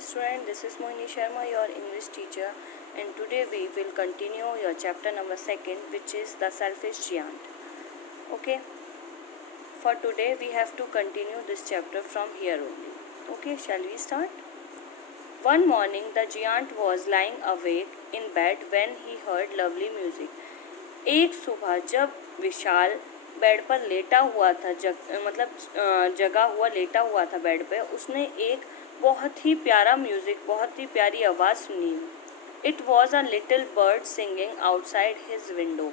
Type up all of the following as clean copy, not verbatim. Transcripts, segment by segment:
student, this is Mohini Sharma, your English teacher, and today we will continue your chapter number 2, which is the selfish giant. Okay, for today we have to continue this chapter from here only. Okay, shall we start? One morning the giant was lying awake in bed when he heard lovely music. एक सुबह जब विशाल bed पर लेटा हुआ था, जगा हुआ लेटा हुआ था बेड पे, उसने एक बहुत ही प्यारा म्यूज़िक, बहुत ही प्यारी आवाज़ सुनी. It was a little bird singing outside his window,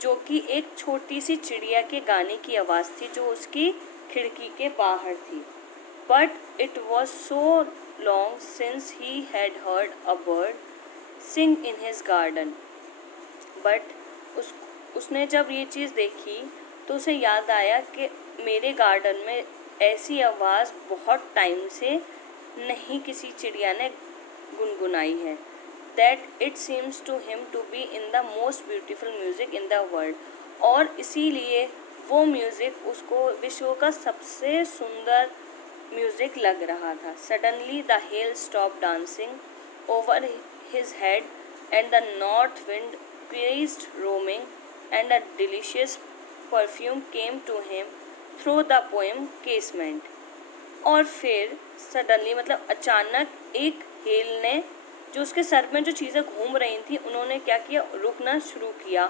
जो कि एक छोटी सी चिड़िया के गाने की आवाज़ थी जो उसकी खिड़की के बाहर थी. But it was so long since he had heard a bird sing in his garden. But उसने जब ये चीज़ देखी तो उसे याद आया कि मेरे गार्डन में ऐसी आवाज़ बहुत टाइम से नहीं किसी चिड़िया ने गुनगुनाई है. That it seems to him to be in the most beautiful music in the world. और इसीलिए वो म्यूज़िक उसको विश्व का सबसे सुंदर म्यूज़िक लग रहा था. Suddenly the hell stop dancing over his head and the north wind ceased roaming and a delicious perfume came to him through the poem casement. और फिर सडनली अचानक एक हेल ने, जो उसके सर में जो चीज़ें घूम रही थी, उन्होंने क्या किया, रुकना शुरू किया.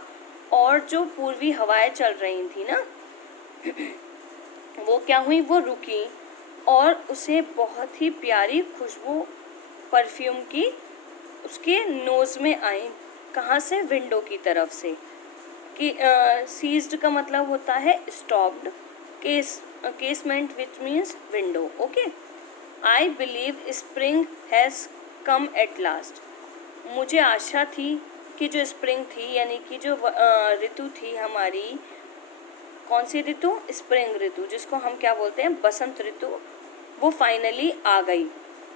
और जो पूर्वी हवाएं चल रही थी ना, वो क्या हुई, वो रुकी और उसे बहुत ही प्यारी खुशबू परफ्यूम की उसके नोज़ में आई. कहाँ से, विंडो की तरफ से. कि सीज्ड का मतलब होता है stopped, casement which means window. Okay. I believe spring has come at last. मुझे आशा थी कि जो स्प्रिंग थी, यानी कि जो ऋतु थी हमारी, कौन सी ऋतु, स्प्रिंग ऋतु, जिसको हम क्या बोलते हैं, बसंत ऋतु, वो फाइनली आ गई,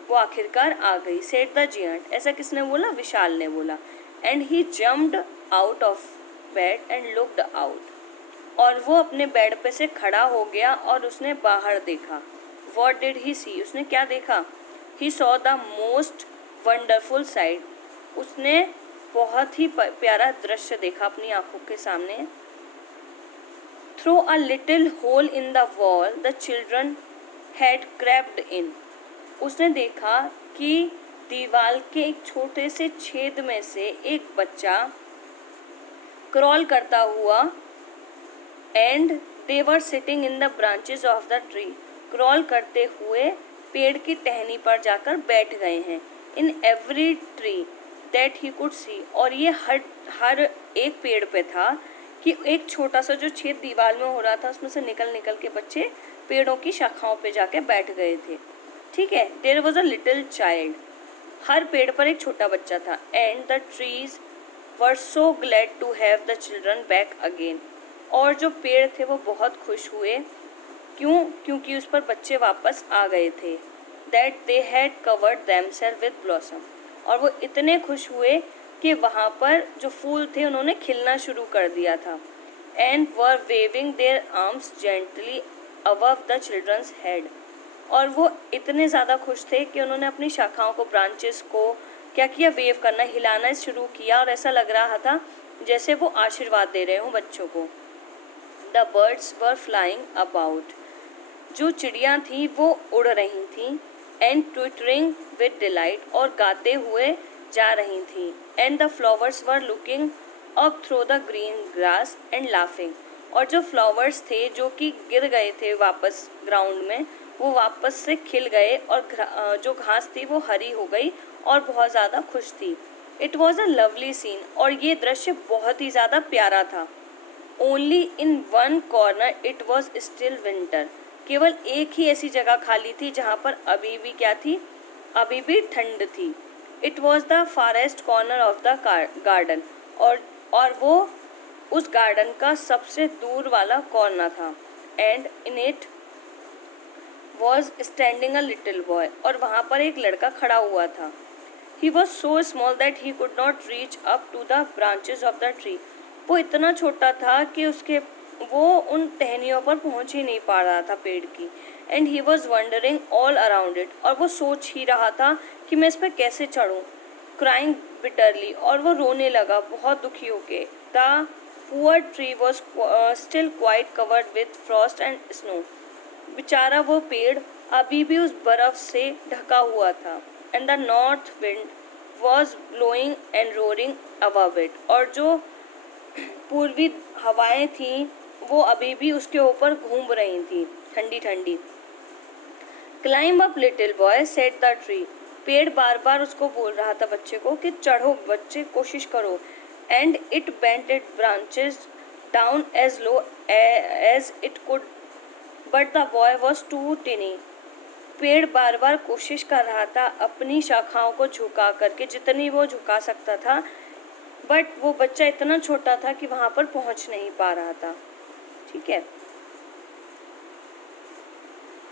वो आखिरकार आ गई. Said the giant. ऐसा किसने बोला, विशाल ने बोला. And he jumped out of bed and looked out. और वो अपने बेड पे से खड़ा हो गया और उसने बाहर देखा. व्हाट डिड ही सी. उसने क्या देखा. He saw the most wonderful site. उसने बहुत ही प्यारा दृश्य देखा अपनी आंखों के सामने. Through a little hole in the wall the children had crept in. उसने देखा कि दीवार के एक छोटे से छेद में से एक बच्चा क्रॉल करता हुआ, and they were sitting in the branches of the tree. Crawl करते हुए पेड़ की टहनी पर जाकर बैठ गए हैं. In every tree that he could see. और ये हर एक पेड़ पे था कि एक छोटा सा जो छेद दीवार में हो रहा था, उसमें से निकल के बच्चे पेड़ों की शाखाओं पे जाके बैठ गए थे. ठीक है. There was a little child. हर पेड़ पर एक छोटा बच्चा था. And the trees were so glad to have the children back again. और जो पेड़ थे वो बहुत खुश हुए. क्यों, क्योंकि उस पर बच्चे वापस आ गए थे. That they had covered themselves with blossom. और वो इतने खुश हुए कि वहाँ पर जो फूल थे उन्होंने खिलना शुरू कर दिया था. And were waving their arms gently above the children's head. और वो इतने ज़्यादा खुश थे कि उन्होंने अपनी शाखाओं को, ब्रांचेस को क्या किया, वेव करना, हिलाना शुरू किया. और ऐसा लग रहा था जैसे वो आशीर्वाद दे रहे हों बच्चों को. The birds were flying about. जो चिड़ियाँ थीं वो उड़ रही थीं. And twittering with delight. और गाते हुए जा रही थीं. And the flowers were looking up through the green grass and laughing. और जो फ्लावर्स थे जो कि गिर गए थे वापस ग्राउंड में, वो वापस से खिल गए और जो घास थी वो हरी हो गई और बहुत ज़्यादा खुश थी. It was a lovely scene. और ये दृश्य बहुत ही ज़्यादा प्यारा था. Only in one corner it was still winter. केवल एक ही ऐसी जगह खाली थी जहाँ पर अभी भी क्या थी, अभी भी ठंड थी. It was the farthest corner of the garden. और वो उस गार्डन का सबसे दूर वाला कॉर्नर था. And in it was standing a little boy. और वहाँ पर एक लड़का खड़ा हुआ था. He was so small that he could not reach up to the branches of the tree. वो इतना छोटा था कि वो उन टहनियों पर पहुँच ही नहीं पा रहा था पेड़ की. And he was wondering all around it, और वो सोच ही रहा था कि मैं इस पर कैसे चढ़ूँ, क्राइंग बिटरली, और वो रोने लगा बहुत दुखी होके। The poor tree was still quite covered with Frost and snow, बेचारा वो पेड़ अभी भी उस बर्फ से ढका हुआ था। And the north wind was blowing and roaring above it, और जो पूर्वी हवाएं थीं वो अभी भी उसके ऊपर घूम रही थी, ठंडी ठंडी। Climb up little boy said the tree, पेड़ बार बार उसको बोल रहा था बच्चे को कि चढ़ो बच्चे, कोशिश करो। And it bent it branches down as low as it could, but the boy was too tiny, पेड़ बार बार कोशिश कर रहा था अपनी शाखाओं को झुका करके जितनी वो झुका सकता था, बट वो बच्चा इतना छोटा था कि वहाँ पर पहुँच नहीं पा रहा था। ठीक है।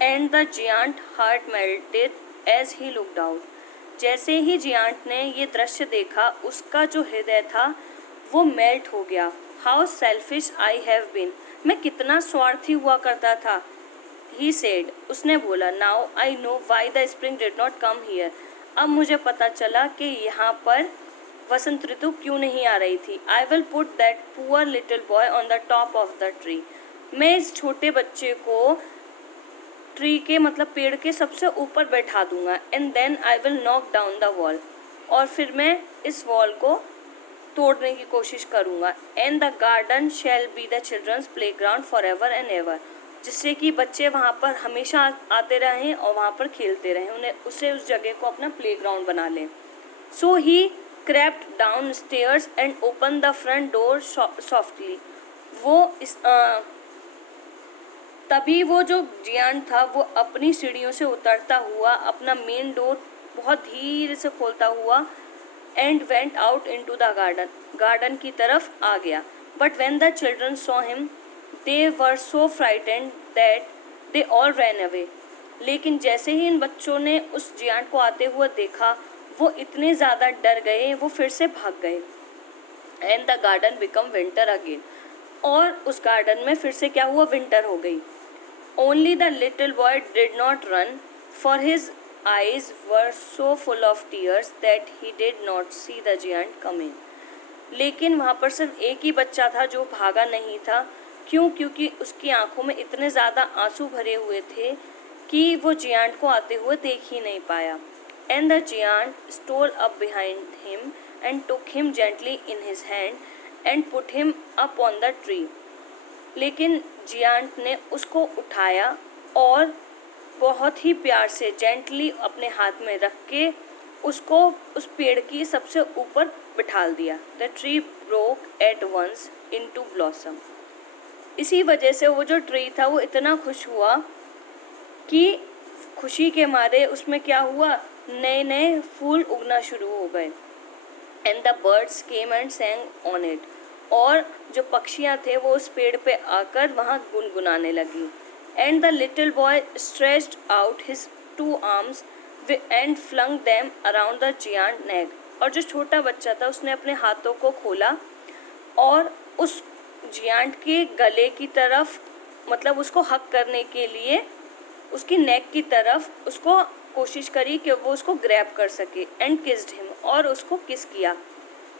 And the giant heart melted as he looked out, जैसे ही जियांट ने ये दृश्य देखा उसका जो हृदय था वो मेल्ट हो गया। How selfish I have been, मैं कितना स्वार्थी हुआ करता था। ही सेड, उसने बोला, now I know why the spring did not come here, अब मुझे पता चला कि यहाँ पर वसंत ऋतु क्यों नहीं आ रही थी। I will put that poor little boy on the top of the tree, मैं इस छोटे बच्चे को ट्री के मतलब पेड़ के सबसे ऊपर बैठा दूंगा। And then I will knock down the wall, और फिर मैं इस वॉल को तोड़ने की कोशिश करूंगा। And the garden shall be the children's playground forever and ever, जिससे कि बच्चे वहाँ पर हमेशा आते रहें और वहाँ पर खेलते रहें, उन्हें उस जगह को अपना प्ले ग्राउंड बना लें। सो ही crept down stairs and opened the front door softly, वो तभी वो जो जियांट था वो अपनी सीढ़ियों से उतरता हुआ अपना मेन डोर बहुत धीरे से खोलता हुआ and went out into the garden की तरफ आ गया। But when the children saw him they were so frightened that they all ran away, लेकिन जैसे ही इन बच्चों ने उस जियांट को आते हुए देखा वो इतने ज़्यादा डर गए, वो फिर से भाग गए। And the garden become winter again, और उस गार्डन में फिर से क्या हुआ, विंटर हो गई। Only the little boy did not run, for his eyes were so full of tears that he did not see the giant coming, लेकिन वहाँ पर सिर्फ एक ही बच्चा था जो भागा नहीं था। क्यों? क्योंकि उसकी आंखों में इतने ज़्यादा आंसू भरे हुए थे कि वो जियांट को आते हुए देख ही नहीं पाया। And the giant stole up behind him and took him gently in his hand and put him up on the tree. लेकिन जियांट ने उसको उठाया और बहुत ही प्यार से जेंटली अपने हाथ में रख के उसको उस पेड़ की सबसे ऊपर बिठा दिया। The tree broke at once into blossom. इसी वजह से वो जो ट्री था वो इतना खुश हुआ कि खुशी के मारे उसमें क्या हुआ, नए नए फूल उगना शुरू हो गए। And the birds came and सैंग on it, और जो पक्षियाँ थे वो उस पेड़ पे आकर वहाँ गुनगुनाने लगी। And the little boy stretched out his two arms and flung them around the giant neck, और जो छोटा बच्चा था उसने अपने हाथों को खोला और उस जियांट के गले की तरफ, मतलब उसको हक करने के लिए उसकी नेक की तरफ उसको कोशिश करी कि वो उसको ग्रैब कर सके। एंड किस्ड हिम, और उसको किस किया।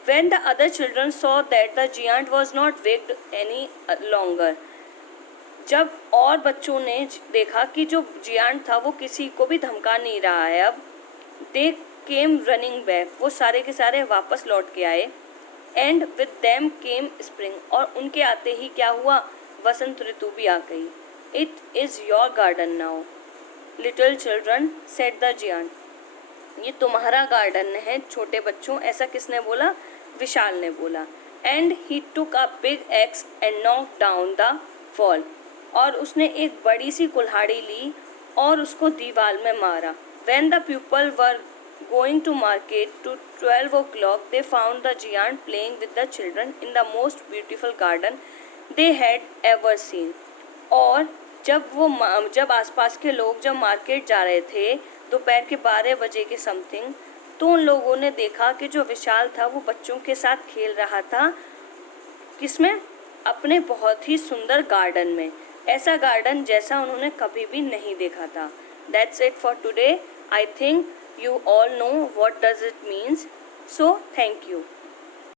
When the other children saw that the giant was not waked any longer, जब और बच्चों ने देखा कि जो जियांट था वो किसी को भी धमका नहीं रहा है अब, दे केम रनिंग बैक, वो सारे के सारे वापस लौट के आए। And with them came spring, और उनके आते ही क्या हुआ, वसंत ऋतु भी आ गई। It is your garden now little children said the giant, ये तुम्हारा गार्डन है छोटे बच्चों, ऐसा किसने बोला, विशाल ने बोला। And he took a big x and knock down the wall, और उसने एक बड़ी सी कुल्हाड़ी ली और उसको दीवार में मारा। When the people were going to market to 12 o'clock they found the giant playing with the children in the most beautiful garden they had ever seen. और जब आसपास के लोग जब मार्केट जा रहे थे दोपहर के 12 बजे के समथिंग, तो उन लोगों ने देखा कि जो विशाल था वो बच्चों के साथ खेल रहा था, किसमें, अपने बहुत ही सुंदर गार्डन में। ऐसा गार्डन जैसा उन्होंने कभी भी नहीं देखा था। That's it for today. I think you all know what does it means. So thank you.